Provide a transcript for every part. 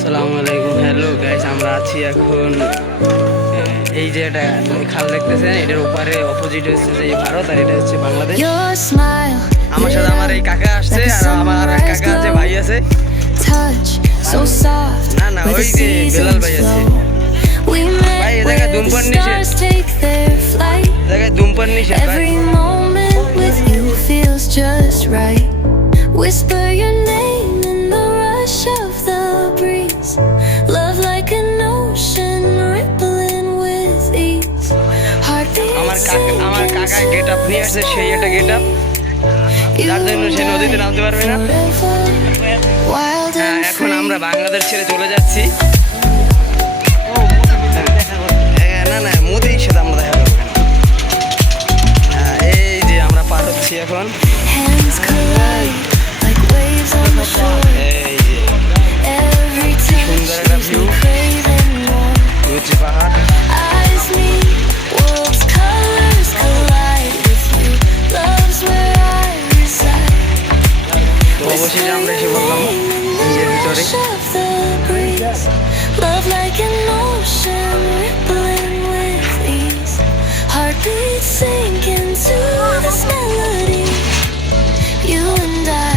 আসসালামু আলাইকুম। Hello guys, আমরা আছি এখন এই যে এটা খাল দেখতেছেন, এটার ওপারে অপোজিট হচ্ছে যে ভারত আর এটা হচ্ছে বাংলাদেশ। আমার সাথে আমার এই কাকা আসছে আর আমার এক কাকা আছে, ভাই আছে। না না, ওই যে বেলাল ভাই আছে। ভাই এ জায়গায় ধূমপান নিষেধ, জায়গায় ধূমপান নিষেধ ভাই। Whisper your name in the rush of the breeze. Love like an ocean rippling with ease. আমার কাকা গেট আপ নিয়ে আসছে, সেই একটা গেট আপ, যার জন্য সে নদীতে নামতে পারবে না। হ্যাঁ, এখন আমরা বাংলাদেশ ছেড়ে চলে যাচ্ছি। না না, মোদির সাথে আমরা দেখা করবো। এই যে আমরা পার হচ্ছি এখন। এই যে সুন্দর একটা ভিউ, হচ্ছে পাহাড়। তো অবশ্যই আমরা এসে বললাম নিজের ভিতরে। Love like an ocean rippling with ease. Heartbeats sink into this melody. You and I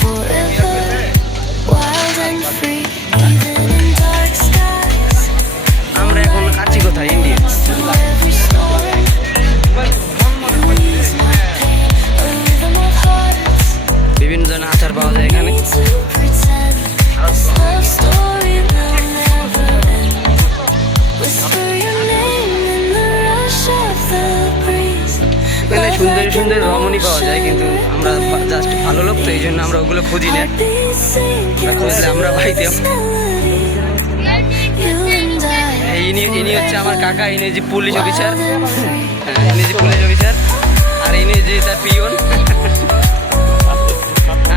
forever, wild and free, even in dark skies. আমরা এখন আছি কোথায়? India. Through every storm, you ease my pain, a rhythm of hearts. বিভিন্ন ধরনের আচার পাওয়া যায় এখানে। To pretend this love story will never end. Whisper your name in the rush of the breeze. এখানে সুন্দর সুন্দর রমণী পাওয়া যায়, কিন্তু আমরা জাস্ট ভালো লোক তো, এই জন্য আমরা ওগুলো খুঁজি না। আমরা খুঁজলে আমরা পাইতাম। ইনি হচ্ছে আমার কাকা, ইনি যে পুলিশ অফিসার। হ্যাঁ, ইনি যে পুলিশ অফিসার, আর ইনি যে তার পিয়ন।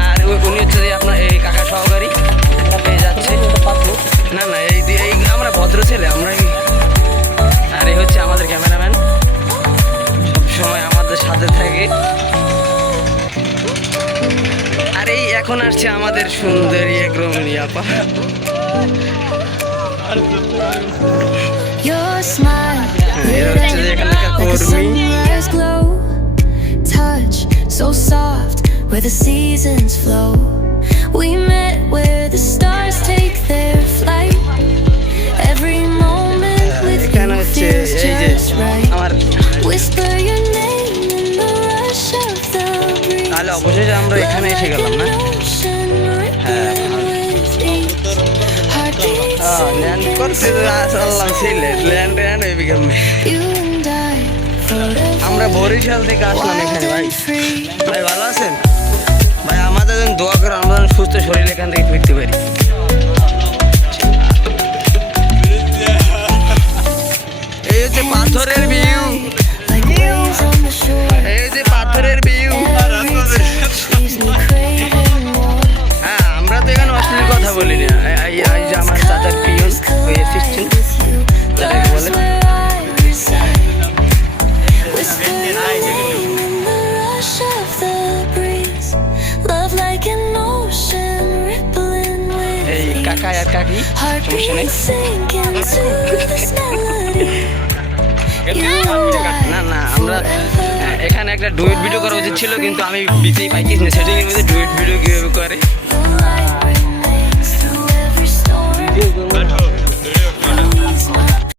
আর উনি হচ্ছে যে আপনার এই কাকা সহকারী। পেয়ে যাচ্ছে না না, এই আমরা ভদ্র ছেলে আমরা। আর এই হচ্ছে আমাদের ক্যামেরাম্যান, সবসময় আমাদের সাথে থাকে। আর এই এখন আসছে আমাদের সুন্দরী এক রমণী আপা। Your smile এরা হচ্ছে যে এখানকার like a কর্মী। sunrise glow, touch so soft where the seasons flow. We met where the stars take their flight. Every moment with এখানে you হচ্ছে feels এই যে just right. আমার। Whisper your name in the rush of the breeze. তাহলে অবশ্যই আমরা এখানে এসে গেলাম না? Ocean rippling with ease. Heartbeats land করতে আসলাম সিলেট, ল্যান্ড হয়ে গেল। you and I forever. আমরা বরিশাল থেকে আসলাম এখানে। ভাই Free. ভাই ভালো আছেন? ভাই আমাদের জন্য দোয়া করে, আমরা যেন সুস্থ শরীর এখান থেকে ফিরতে পারি। এই হচ্ছে পাথরের view, Like waves on the shore. এই হচ্ছে পাথরের view. Every touch leaves me craving more. হ্যাঁ, আমরা তো এখানে অশ্লীল কথা বলি না। এই যে আমার চাচার পিয়ন, ওই অ্যাসিস্ট্যান্ট যাটাকে বলে। Where I reside. Whisper your name in the rush of the breeze. Love like an ocean rippling with এই কাকা আর কাকি, সমস্যা নেই। heartbeats sink into this melody. You and I না না, আমরা এখানে একটা ডুয়েট ভিডিও করা উচিত ছিল, কিন্তু আমি বিতেই পাইতেছি না সেটিংয়ের মধ্যে ডুয়েট ভিডিও কীভাবে করে।